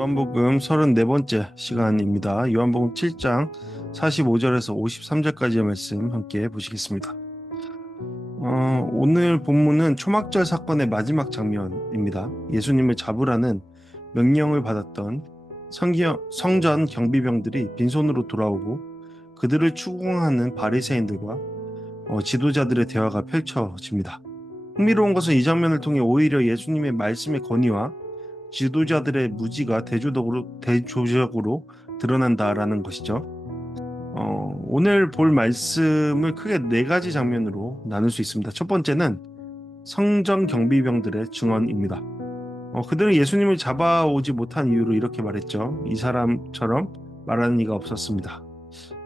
요한복음 34번째 시간입니다. 요한복음 7장 45절에서 53절까지의 말씀 함께 보시겠습니다. 오늘 본문은 초막절 사건의 마지막 장면입니다. 예수님을 잡으라는 명령을 받았던 성전 경비병들이 빈손으로 돌아오고 그들을 추궁하는 바리새인들과 지도자들의 대화가 펼쳐집니다. 흥미로운 것은 이 장면을 통해 오히려 예수님의 말씀의 권위와 지도자들의 무지가 대조적으로 드러난다라는 것이죠. 오늘 볼 말씀을 크게 네 가지 장면으로 나눌 수 있습니다. 첫 번째는 성전 경비병들의 증언입니다. 그들은 예수님을 잡아오지 못한 이유로 이렇게 말했죠. 이 사람처럼 말하는 이가 없었습니다.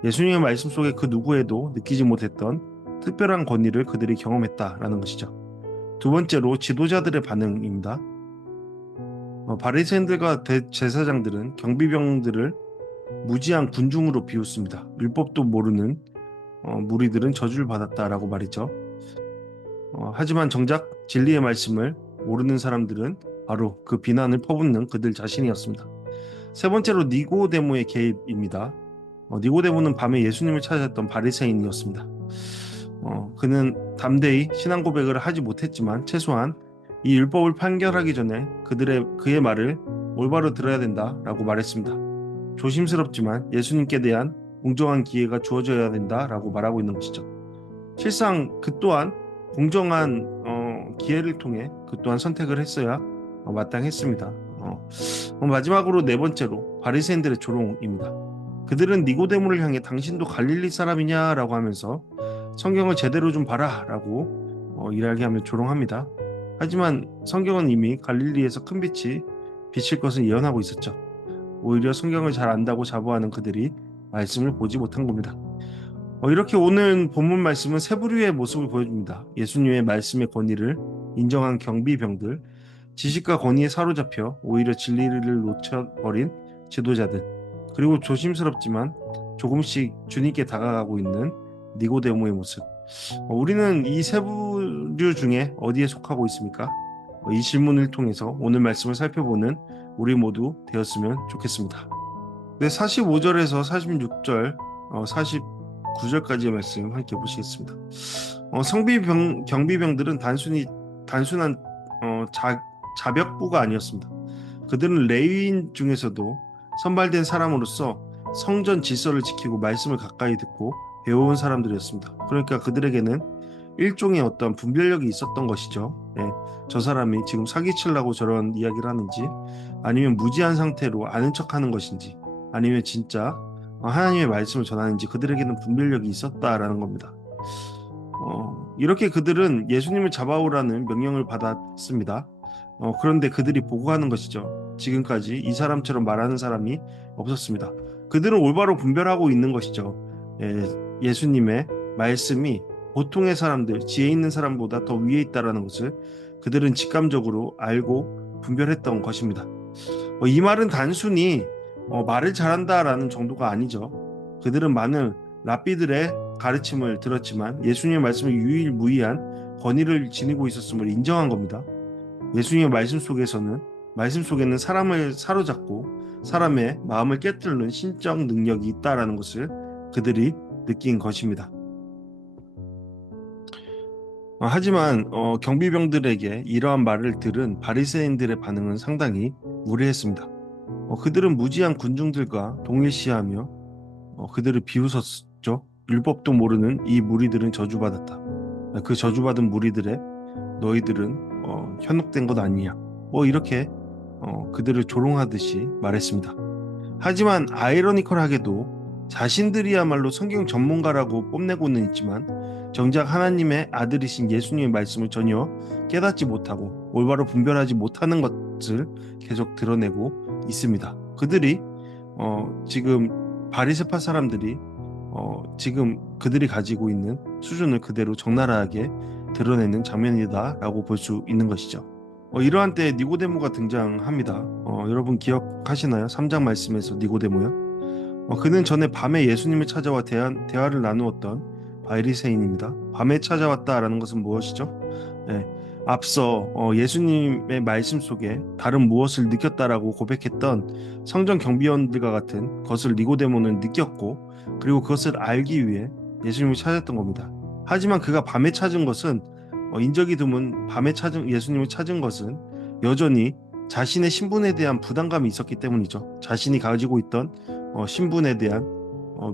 예수님의 말씀 속에 그 누구에도 느끼지 못했던 특별한 권위를 그들이 경험했다라는 것이죠. 두 번째로 지도자들의 반응입니다. 바리새인들과 대제사장들은 경비병들을 무지한 군중으로 비웃습니다. 율법도 모르는 무리들은 저주를 받았다라고 말이죠. 하지만 정작 진리의 말씀을 모르는 사람들은 바로 그 비난을 퍼붓는 그들 자신이었습니다. 세 번째로 니고데모의 개입입니다. 니고데모는 밤에 예수님을 찾았던 바리새인이었습니다. 그는 담대히 신앙 고백을 하지 못했지만 최소한 이 율법을 판결하기 전에 그의 말을 올바로 들어야 된다라고 말했습니다. 조심스럽지만 예수님께 대한 공정한 기회가 주어져야 된다라고 말하고 있는 것이죠. 실상 그 또한 공정한 기회를 통해 그 또한 선택을 했어야 마땅했습니다. 마지막으로 네 번째로 바리새인들의 조롱입니다. 그들은 니고데모를 향해 당신도 갈릴리 사람이냐라고 하면서 성경을 제대로 좀 봐라라고 이야기하며 조롱합니다. 하지만 성경은 이미 갈릴리에서 큰 빛이 비칠 것을 예언하고 있었죠. 오히려 성경을 잘 안다고 자부하는 그들이 말씀을 보지 못한 겁니다. 이렇게 오늘 본문 말씀은 세 부류의 모습을 보여줍니다. 예수님의 말씀의 권위를 인정한 경비병들, 지식과 권위에 사로잡혀 오히려 진리를 놓쳐버린 지도자들, 그리고 조심스럽지만 조금씩 주님께 다가가고 있는 니고데모의 모습. 우리는 이 세 부류 중에 어디에 속하고 있습니까? 이 질문을 통해서 오늘 말씀을 살펴보는 우리 모두 되었으면 좋겠습니다. 네, 45절에서 46절, 49절까지의 말씀 함께 보시겠습니다. 경비병들은 단순한 자벽부가 아니었습니다. 그들은 레위인 중에서도 선발된 사람으로서 성전 질서를 지키고 말씀을 가까이 듣고 배워온 사람들이었습니다. 그러니까 그들에게는 일종의 어떤 분별력이 있었던 것이죠. 네, 저 사람이 지금 사기치려고 저런 이야기를 하는지, 아니면 무지한 상태로 아는 척하는 것인지, 아니면 진짜 하나님의 말씀을 전하는지 그들에게는 분별력이 있었다라는 겁니다. 이렇게 그들은 예수님을 잡아오라는 명령을 받았습니다. 그런데 그들이 보고하는 것이죠. 지금까지 이 사람처럼 말하는 사람이 없었습니다. 그들은 올바로 분별하고 있는 것이죠. 예수님의 말씀이 보통의 사람들, 지혜 있는 사람보다 더 위에 있다는 것을 그들은 직감적으로 알고 분별했던 것입니다. 이 말은 단순히 말을 잘한다라는 정도가 아니죠. 그들은 많은 랍비들의 가르침을 들었지만 예수님의 말씀을 유일무이한 권위를 지니고 있었음을 인정한 겁니다. 예수님의 말씀 속에는 사람을 사로잡고 사람의 마음을 깨뜨리는 신적 능력이 있다라는 것을 그들이 느낀 것입니다. 하지만 경비병들에게 이러한 말을 들은 바리새인들의 반응은 상당히 무례했습니다. 그들은 무지한 군중들과 동일시하며 그들을 비웃었죠. 율법도 모르는 이 무리들은 저주받았다. 그 저주받은 무리들의 너희들은 현혹된 것 아니냐. 이렇게 그들을 조롱하듯이 말했습니다. 하지만 아이러니컬하게도 자신들이야말로 성경 전문가라고 뽐내고는 있지만 정작 하나님의 아들이신 예수님의 말씀을 전혀 깨닫지 못하고 올바로 분별하지 못하는 것을 계속 드러내고 있습니다. 그들이 지금 바리새파 사람들이 지금 그들이 가지고 있는 수준을 그대로 적나라하게 드러내는 장면이다라고 볼 수 있는 것이죠. 이러한 때에 니고데모가 등장합니다. 여러분 기억하시나요? 3장 말씀에서 니고데모요. 그는 전에 밤에 예수님을 찾아와 대화를 나누었던 바리새인입니다. 밤에 찾아왔다라는 것은 무엇이죠? 네, 앞서 예수님의 말씀 속에 다른 무엇을 느꼈다라고 고백했던 성전 경비원들과 같은 것을 니고데모는 느꼈고, 그리고 그것을 알기 위해 예수님을 찾았던 겁니다. 하지만 그가 밤에 찾은 것은 인적이 드문 밤에 찾은 예수님을 찾은 것은 여전히 자신의 신분에 대한 부담감이 있었기 때문이죠. 자신이 가지고 있던 신분에 대한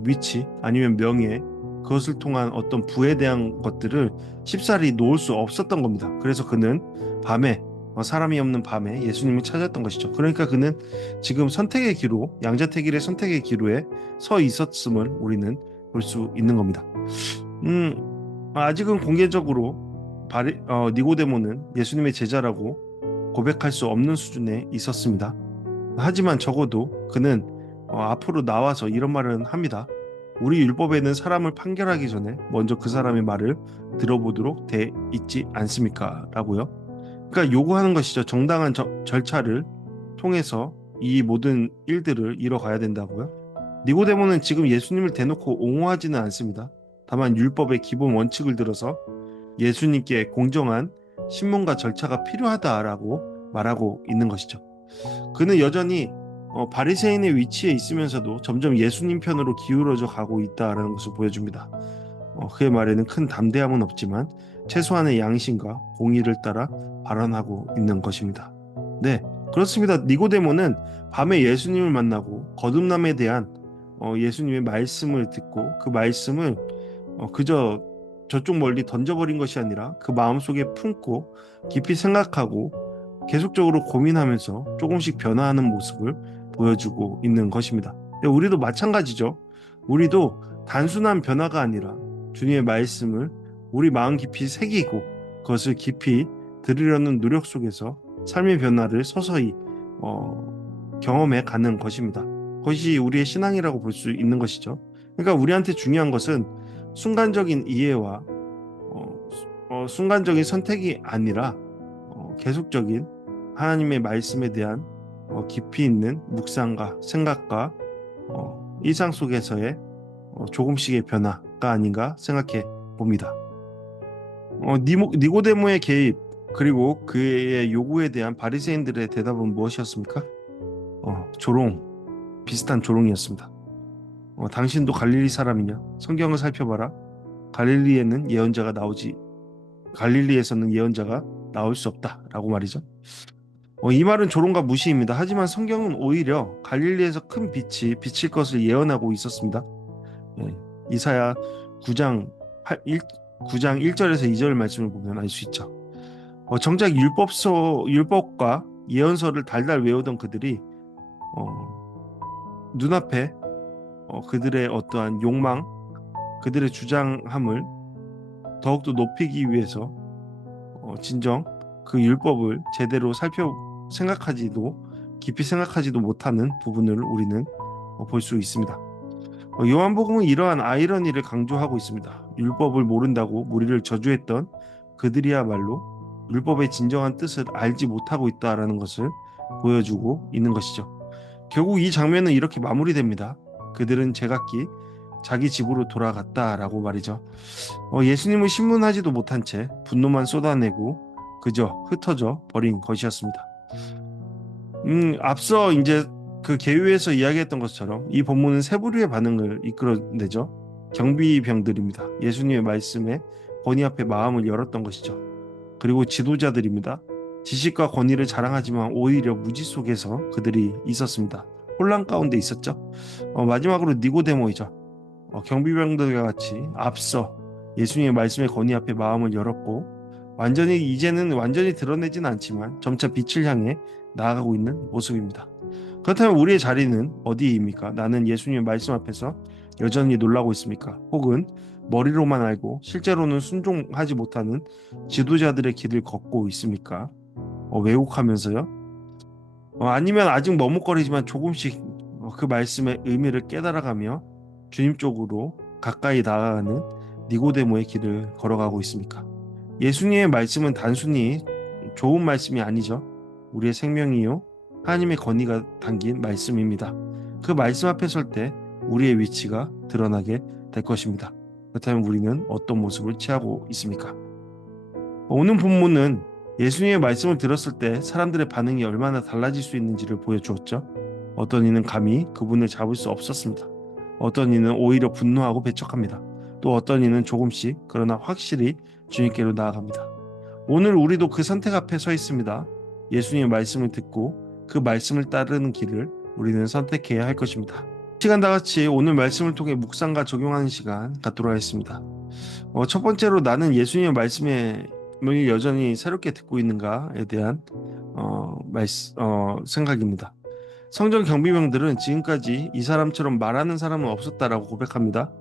위치 아니면 명예, 그것을 통한 어떤 부에 대한 것들을 쉽사리 놓을 수 없었던 겁니다. 그래서 그는 밤에 사람이 없는 밤에 예수님을 찾았던 것이죠. 그러니까 그는 지금 선택의 기로, 양자택일의 선택의 기로에 서 있었음을 우리는 볼 수 있는 겁니다. 아직은 공개적으로 니고데모는 예수님의 제자라고 고백할 수 없는 수준에 있었습니다. 하지만 적어도 그는 앞으로 나와서 이런 말을 합니다. 우리 율법에는 사람을 판결하기 전에 먼저 그 사람의 말을 들어보도록 돼 있지 않습니까? 라고요. 그러니까 요구하는 것이죠. 정당한 절차를 통해서 이 모든 일들을 이뤄가야 된다고요. 니고데모는 지금 예수님을 대놓고 옹호하지는 않습니다. 다만 율법의 기본 원칙을 들어서 예수님께 공정한 신문과 절차가 필요하다라고 말하고 있는 것이죠. 그는 여전히 바리새인의 위치에 있으면서도 점점 예수님 편으로 기울어져 가고 있다라는 것을 보여줍니다. 그의 말에는 큰 담대함은 없지만 최소한의 양심과 공의를 따라 발언하고 있는 것입니다. 네, 그렇습니다. 니고데모는 밤에 예수님을 만나고 거듭남에 대한 예수님의 말씀을 듣고 그 말씀을 그저 저쪽 멀리 던져버린 것이 아니라 그 마음속에 품고 깊이 생각하고 계속적으로 고민하면서 조금씩 변화하는 모습을 보여주고 있는 것입니다. 우리도 마찬가지죠. 우리도 단순한 변화가 아니라 주님의 말씀을 우리 마음 깊이 새기고 그것을 깊이 들으려는 노력 속에서 삶의 변화를 서서히 경험해 가는 것입니다. 그것이 우리의 신앙이라고 볼 수 있는 것이죠. 그러니까 우리한테 중요한 것은 순간적인 이해와 순간적인 선택이 아니라 계속적인 하나님의 말씀에 대한 깊이 있는 묵상과 생각과 일상 속에서의 조금씩의 변화가 아닌가 생각해 봅니다. 니고데모의 개입 그리고 그의 요구에 대한 바리새인들의 대답은 무엇이었습니까? 비슷한 조롱이었습니다. 당신도 갈릴리 사람이냐? 성경을 살펴봐라. 갈릴리에서는 예언자가 나올 수 없다라고 말이죠. 이 말은 조롱과 무시입니다. 하지만 성경은 오히려 갈릴리에서 큰 빛이 비칠 것을 예언하고 있었습니다. 이사야 9장 1절에서 2절 말씀을 보면 알 수 있죠. 정작 율법과 예언서를 달달 외우던 그들이 눈앞에 그들의 어떠한 욕망, 그들의 주장함을 더욱더 높이기 위해서 진정 그 율법을 제대로 깊이 생각하지도 못하는 부분을 우리는 볼 수 있습니다. 요한복음은 이러한 아이러니를 강조하고 있습니다. 율법을 모른다고 무리를 저주했던 그들이야말로 율법의 진정한 뜻을 알지 못하고 있다라는 것을 보여주고 있는 것이죠. 결국 이 장면은 이렇게 마무리됩니다. 그들은 제각기 자기 집으로 돌아갔다라고 말이죠. 예수님을 신문하지도 못한 채 분노만 쏟아내고 그저 흩어져 버린 것이었습니다. 앞서 이제 그 계유에서 이야기했던 것처럼 이 본문은 세 부류의 반응을 이끌어내죠. 경비병들입니다. 예수님의 말씀에 권위 앞에 마음을 열었던 것이죠. 그리고 지도자들입니다. 지식과 권위를 자랑하지만 오히려 무지 속에서 그들이 있었습니다. 혼란 가운데 있었죠. 마지막으로 니고데모이죠. 경비병들과 같이 앞서 예수님의 말씀의 권위 앞에 마음을 열었고 이제는 완전히 드러내지는 않지만 점차 빛을 향해 나아가고 있는 모습입니다. 그렇다면 우리의 자리는 어디입니까? 나는 예수님의 말씀 앞에서 여전히 놀라고 있습니까? 혹은 머리로만 알고 실제로는 순종하지 못하는 지도자들의 길을 걷고 있습니까? 왜곡하면서요? 아니면 아직 머뭇거리지만 조금씩 그 말씀의 의미를 깨달아가며 주님 쪽으로 가까이 나아가는 니고데모의 길을 걸어가고 있습니까? 예수님의 말씀은 단순히 좋은 말씀이 아니죠. 우리의 생명이요 하나님의 권위가 담긴 말씀입니다. 그 말씀 앞에 설 때 우리의 위치가 드러나게 될 것입니다. 그렇다면 우리는 어떤 모습을 취하고 있습니까? 오늘 본문은 예수님의 말씀을 들었을 때 사람들의 반응이 얼마나 달라질 수 있는지를 보여주었죠. 어떤 이는 감히 그분을 잡을 수 없었습니다. 어떤 이는 오히려 분노하고 배척합니다. 또 어떤 이는 조금씩 그러나 확실히 주님께로 나아갑니다. 오늘 우리도 그 선택 앞에 서 있습니다. 예수님의 말씀을 듣고 그 말씀을 따르는 길을 우리는 선택해야 할 것입니다. 시간 다 같이 오늘 말씀을 통해 묵상과 적용하는 시간 갖도록 하겠습니다. 첫 번째로 나는 예수님의 말씀을 여전히 새롭게 듣고 있는가에 대한 생각입니다. 성전 경비병들은 지금까지 이 사람처럼 말하는 사람은 없었다라고 고백합니다.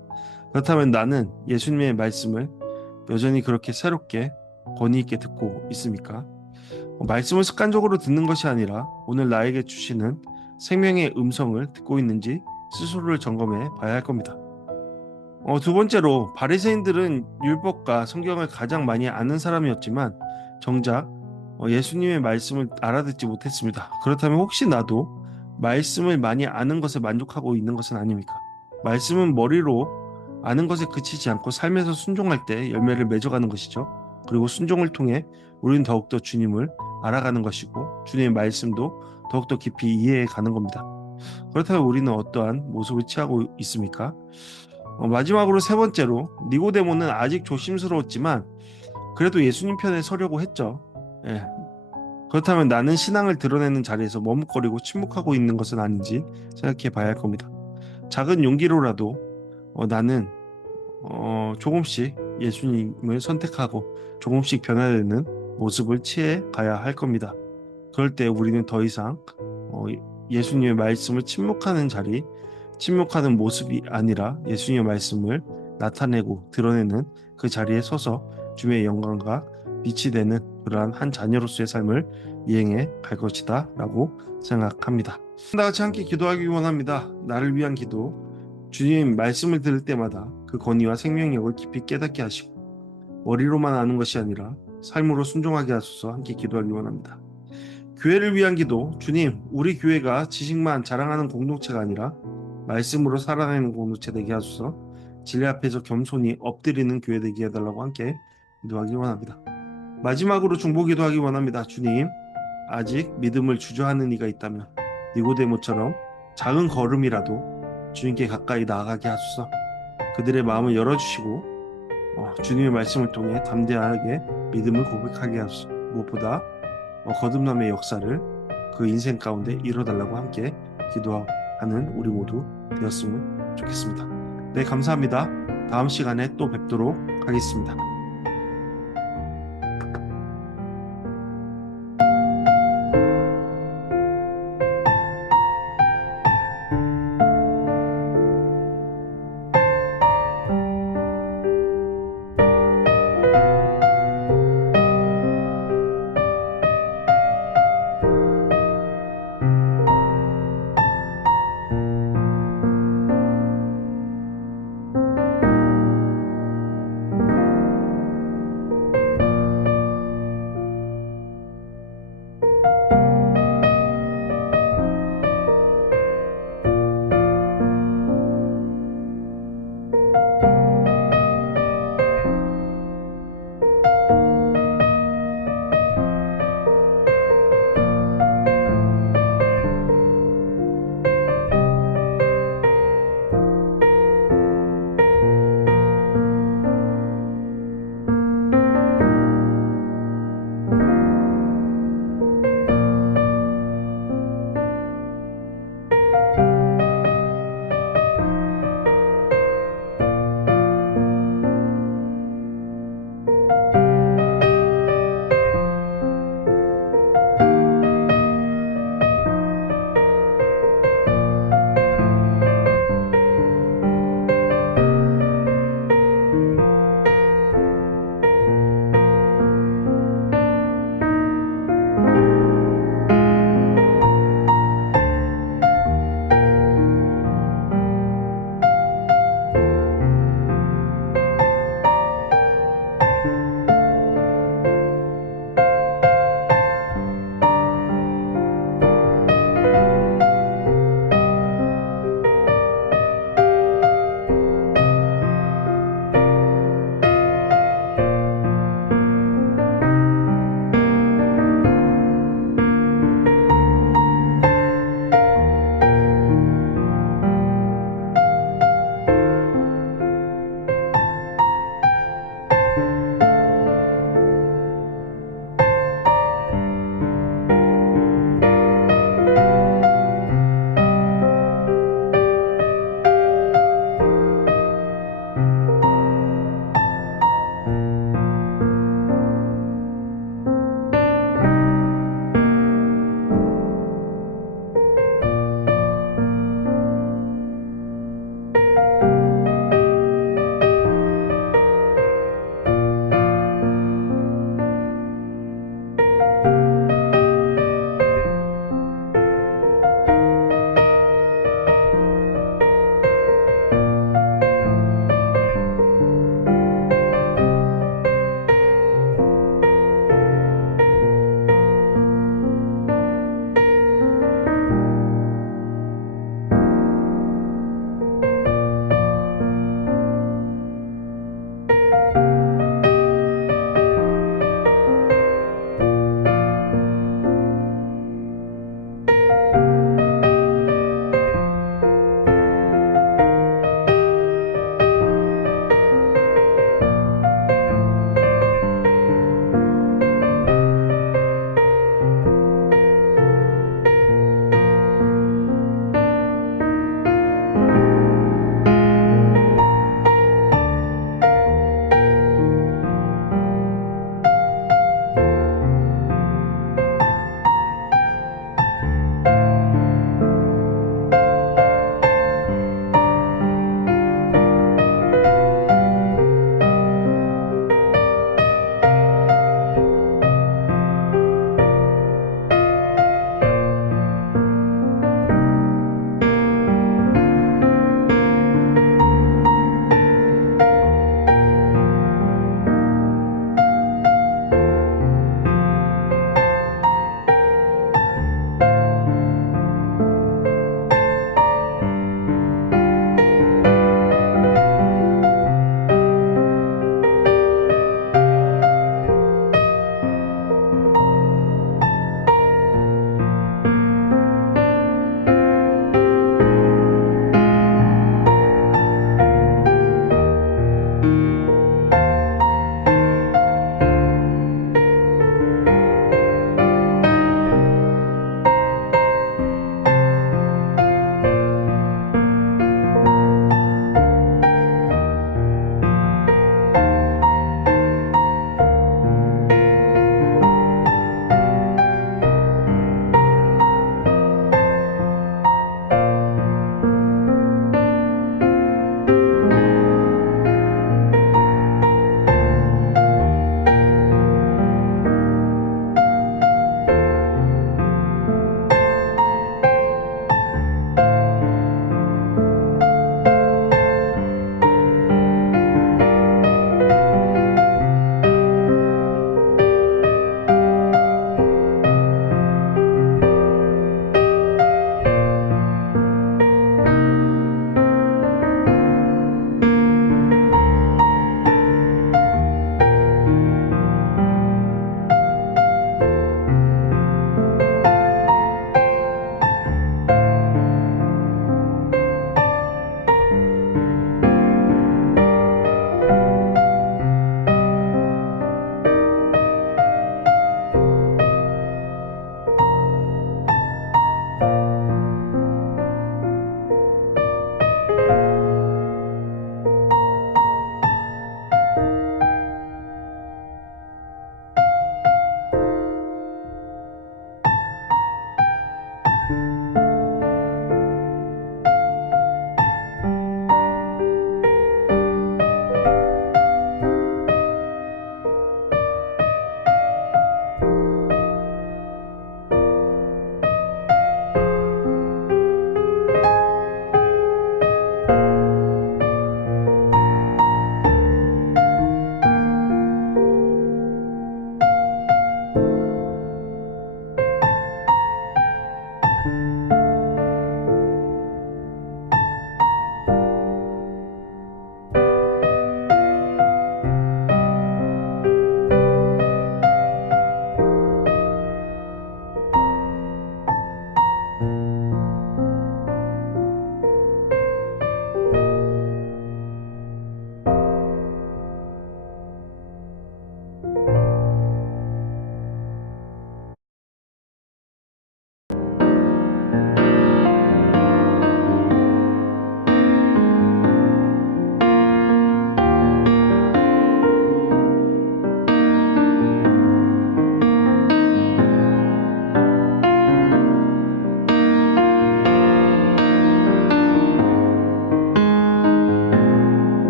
그렇다면 나는 예수님의 말씀을 여전히 그렇게 새롭게 권위 있게 듣고 있습니까? 말씀을 습관적으로 듣는 것이 아니라 오늘 나에게 주시는 생명의 음성을 듣고 있는지 스스로를 점검해 봐야 할 겁니다. 두 번째로 바리새인들은 율법과 성경을 가장 많이 아는 사람이었지만 정작 예수님의 말씀을 알아듣지 못했습니다. 그렇다면 혹시 나도 말씀을 많이 아는 것에 만족하고 있는 것은 아닙니까? 말씀은 머리로 아는 것에 그치지 않고 삶에서 순종할 때 열매를 맺어가는 것이죠. 그리고 순종을 통해 우리는 더욱더 주님을 알아가는 것이고 주님의 말씀도 더욱더 깊이 이해해 가는 겁니다. 그렇다면 우리는 어떠한 모습을 취하고 있습니까? 마지막으로 세 번째로 니고데모는 아직 조심스러웠지만 그래도 예수님 편에 서려고 했죠. 예. 그렇다면 나는 신앙을 드러내는 자리에서 머뭇거리고 침묵하고 있는 것은 아닌지 생각해 봐야 할 겁니다. 작은 용기로라도 나는 조금씩 예수님을 선택하고 조금씩 변화되는 모습을 취해 가야 할 겁니다. 그럴 때 우리는 더 이상 예수님의 말씀을 침묵하는 모습이 아니라 예수님의 말씀을 나타내고 드러내는 그 자리에 서서 주님의 영광과 빛이 되는 그러한 한 자녀로서의 삶을 이행해 갈 것이다 라고 생각합니다. 다 같이 함께 기도하기 원합니다. 나를 위한 기도. 주님 말씀을 들을 때마다 그 권위와 생명력을 깊이 깨닫게 하시고 머리로만 아는 것이 아니라 삶으로 순종하게 하소서. 함께 기도하기 원합니다. 교회를 위한 기도. 주님, 우리 교회가 지식만 자랑하는 공동체가 아니라 말씀으로 살아내는 공동체 되게 하소서. 진리 앞에서 겸손히 엎드리는 교회 되게 해달라고 함께 기도하기 원합니다. 마지막으로 중보 기도하기 원합니다. 주님, 아직 믿음을 주저하는 이가 있다면 니고데모처럼 작은 걸음이라도 주님께 가까이 나아가게 하소서. 그들의 마음을 열어주시고 주님의 말씀을 통해 담대하게 믿음을 고백하게 하소서. 무엇보다 거듭남의 역사를 그 인생 가운데 이뤄달라고 함께 기도하는 우리 모두 되었으면 좋겠습니다. 네, 감사합니다. 다음 시간에 또 뵙도록 하겠습니다.